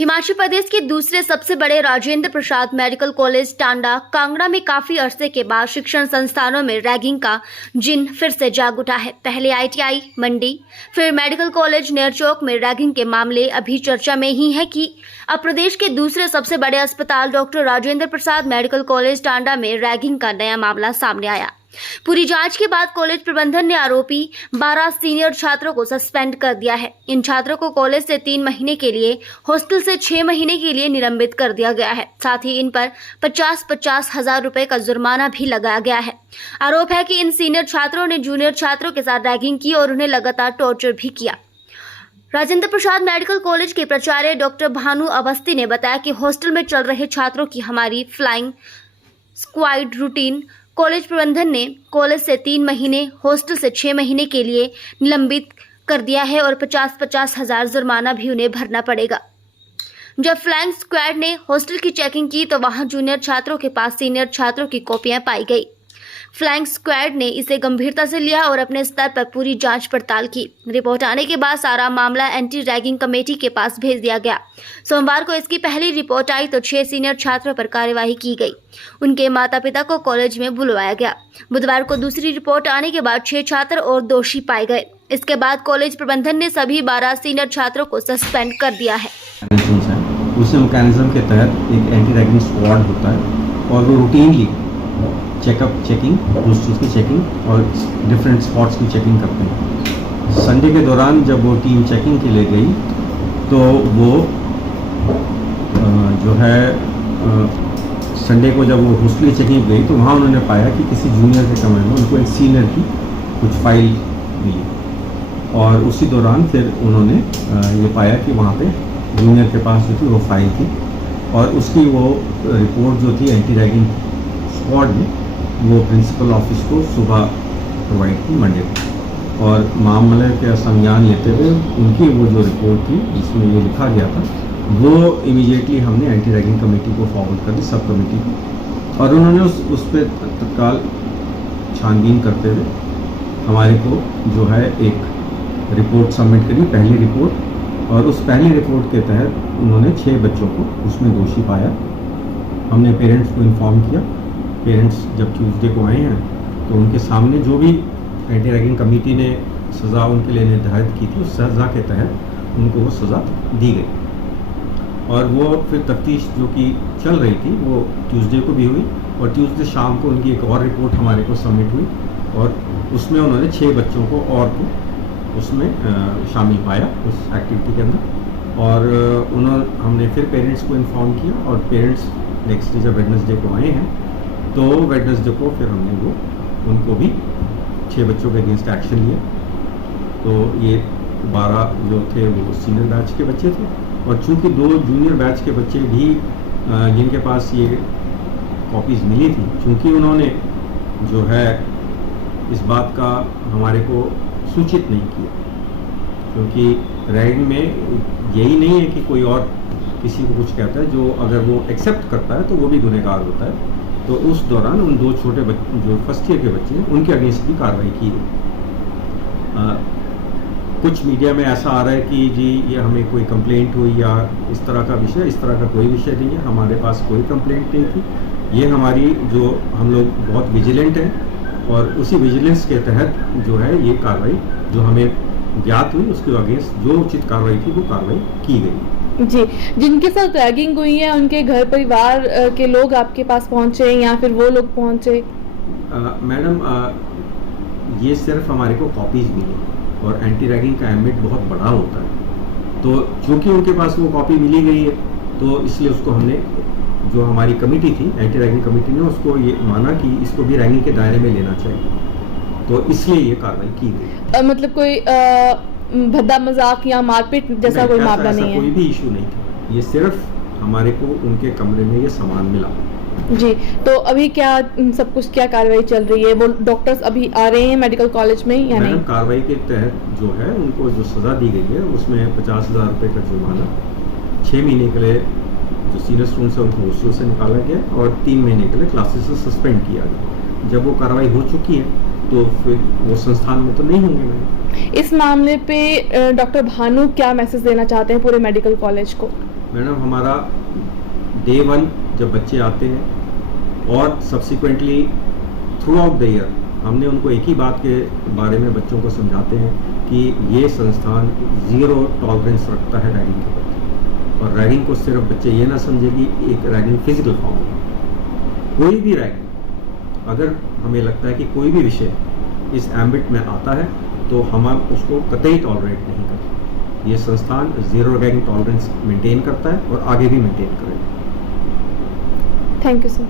हिमाचल प्रदेश के दूसरे सबसे बड़े राजेंद्र प्रसाद मेडिकल कॉलेज टांडा कांगड़ा में काफी अरसे के बाद शिक्षण संस्थानों में रैगिंग का जिन फिर से जाग उठा है। पहले आईटीआई मंडी, फिर मेडिकल कॉलेज नेरचौक में रैगिंग के मामले अभी चर्चा में ही है कि अब प्रदेश के दूसरे सबसे बड़े अस्पताल doctor Rajendra Prasad medical college Tanda में रैगिंग का नया मामला सामने आया। पूरी जांच के बाद कॉलेज प्रबंधन ने आरोपी 12 सीनियर छात्रों को सस्पेंड कर दिया है। इन छात्रों को कॉलेज से 3 महीने के लिए, हॉस्टल से 6 महीने के लिए निलंबित कर दिया गया है। साथ ही इन पर 50-50 हजार रुपए का जुर्माना भी लगाया गया है। आरोप है कि इन सीनियर छात्रों ने जूनियर छात्रों के साथ रैगिंग की और उन्हें लगातार टॉर्चर भी किया। राजेंद्र प्रसाद मेडिकल कॉलेज के प्राचार्य डॉक्टर भानु अवस्थी ने बताया कि हॉस्टल में चल रहे छात्रों की हमारी फ्लाइंग स्क्वाड रूटीन कॉलेज प्रबंधन ने कॉलेज से 3 महीने, हॉस्टल से 6 महीने के लिए निलंबित कर दिया है और 50-50 हजार जुर्माना भी उन्हें भरना पड़ेगा। जब फ्लाइंग स्क्वाड ने हॉस्टल की चेकिंग की तो वहां जूनियर छात्रों के पास सीनियर छात्रों की कॉपियां पाई गई। फ्लाइंग स्क्वाड ने इसे गंभीरता से लिया और अपने स्तर पर पूरी जांच पड़ताल की। रिपोर्ट आने के बाद सारा मामला एंटी रैगिंग कमेटी के पास भेज दिया गया। सोमवार को इसकी पहली रिपोर्ट आई तो 6 सीनियर छात्रों पर कार्यवाही की गई। उनके माता पिता को कॉलेज में बुलवाया गया। बुधवार को दूसरी रिपोर्ट आने के बाद 6 छात्र और दोषी पाए गए। इसके बाद कॉलेज प्रबंधन ने सभी 12 सीनियर छात्रों को सस्पेंड कर दिया है। उस मैकेनिज्म के तहत एक एंटी रैगिंग स्क्वाड होता है और वो रूटीनली चेकिंग, हॉस्टल्स की चेकिंग और डिफरेंट स्पॉट्स की चेकिंग करते हैं। संडे के दौरान जब वो टीम चेकिंग के लिए गई तो वो जो है संडे को जब वो हॉस्टल की चेकिंग गई तो वहाँ उन्होंने पाया कि किसी जूनियर के कमरे में उनको एक सीनियर की कुछ फाइल मिली और उसी दौरान फिर उन्होंने ये पाया कि वहाँ पे जूनियर के पास जो थी वो फाइल थी और उसकी वो रिपोर्ट जो थी एंटी रैगिंग स्क्वाड ने वो प्रिंसिपल ऑफिस को सुबह प्रोवाइड की मंडे को और मामले का संज्ञान लेते हुए उनकी वो जो रिपोर्ट थी जिसमें ये लिखा गया था वो इमीडिएटली हमने एंटी रैगिंग कमेटी को फॉरवर्ड कर दी, सब कमेटी को, और उन्होंने उस पर तत्काल छानबीन करते हुए हमारे को जो है एक रिपोर्ट सबमिट करी, पहली रिपोर्ट, और उस पहली रिपोर्ट के तहत उन्होंने 6 बच्चों को उसमें दोषी पाया। हमने पेरेंट्स को इन्फॉर्म किया। पेरेंट्स जब ट्यूसडे को आए हैं तो उनके सामने जो भी एंटी रैगिंग कमेटी ने सज़ा उनके लिए निर्धारित की थी उस सज़ा के तहत उनको वो सज़ा दी गई और वो फिर तफ्तीश जो कि चल रही थी वो ट्यूसडे को भी हुई और ट्यूसडे शाम को उनकी एक और रिपोर्ट हमारे को सबमिट हुई और उसमें उन्होंने 6 बच्चों को और को उसमें शामिल पाया उस एक्टिविटी के अंदर और हमने फिर पेरेंट्स को इन्फॉर्म किया और पेरेंट्स नेक्स्ट डे जब वेडनेसडे को आए हैं तो वेडनेसडे को फिर हमने वो उनको भी 6 बच्चों के अगेंस्ट एक्शन लिया। तो ये 12 जो थे वो सीनियर बैच के बच्चे थे और चूँकि 2 जूनियर बैच के बच्चे भी जिनके पास ये कॉपीज़ मिली थी, चूँकि उन्होंने जो है इस बात का हमारे को सूचित नहीं किया, क्योंकि रैगिंग में यही नहीं है कि कोई और किसी को कुछ कहता है, जो अगर वो एक्सेप्ट करता है तो वो भी गुनहगार होता है। तो उस दौरान उन 2 छोटे बच्चे जो फर्स्ट ईयर के बच्चे हैं उनके अगेंस्ट भी कार्रवाई की गई। कुछ मीडिया में ऐसा आ रहा है कि जी ये हमें कोई कंप्लेंट हुई या इस तरह का विषय, इस तरह का कोई विषय नहीं है। हमारे पास कोई कंप्लेंट नहीं थी। ये हमारी जो हम लोग बहुत विजिलेंट हैं और उसी विजिलेंस के तहत जो है ये कार्रवाई जो हमें ज्ञात हुई उसके अगेंस्ट जो उचित कार्रवाई थी वो कार्रवाई की गई। जी, जिनके साथ रैगिंग हुई है उनके घर परिवार के लोग आपके पास पहुंचे या फिर वो लोग पहुंचे? मैडम ये सिर्फ हमारे को कॉपीज़ मिली और एंटी रैगिंग का एम्बिट बहुत बड़ा होता है, तो चूँकि उनके पास वो कॉपी मिली गई है तो इसलिए उसको हमने जो हमारी कमेटी थी एंटी रैगिंग कमेटी ने उसको ये माना कि इसको भी रैगिंग के दायरे में लेना चाहिए, तो इसलिए ये कार्रवाई की गई। मतलब कोई भद्दा मजाक या मारपीट जैसा कोई मामला नहीं है? कोई भी इशू नहीं था, ये सिर्फ हमारे को उनके कमरे में ये सामान मिला। जी, तो अभी क्या सब कुछ क्या कार्रवाई चल रही है? वो डॉक्टर्स अभी आ रहे हैं मेडिकल कॉलेज में या नहीं? कार्रवाई के तहत जो है उनको जो सज़ा दी गई है उसमें 50,000 रुपये का जुर्माना, 6 महीने के लिए जो सीनियर स्टूडेंट्स हैं उनको हॉस्टल से निकाला गया और 3 महीने के लिए क्लासेस से सस्पेंड किया गया। जब वो कार्रवाई हो चुकी है तो फिर वो संस्थान में तो नहीं होंगे। इस मामले पे डॉक्टर भानु क्या मैसेज देना चाहते हैं पूरे मेडिकल कॉलेज को? मैडम हमारा डे 1 जब बच्चे आते हैं और subsequently through out the year हमने उनको एक ही बात के बारे में बच्चों को समझाते हैं कि ये संस्थान 0 टॉलरेंस रखता है रैगिंग के प्रति। और रैगिंग को सिर्फ बच्चे ये ना समझे कि एक रैगिंग फिजिकल फॉर्म है। कोई भी रैगिंग, अगर हमें लगता है कि कोई भी विषय इस एम्बिट में आता है तो हम उसको कतई टॉलरेट नहीं करते। ये संस्थान 0 रैगिंग टॉलरेंस मेंटेन करता है और आगे भी मेंटेन करेगा। Thank you sir.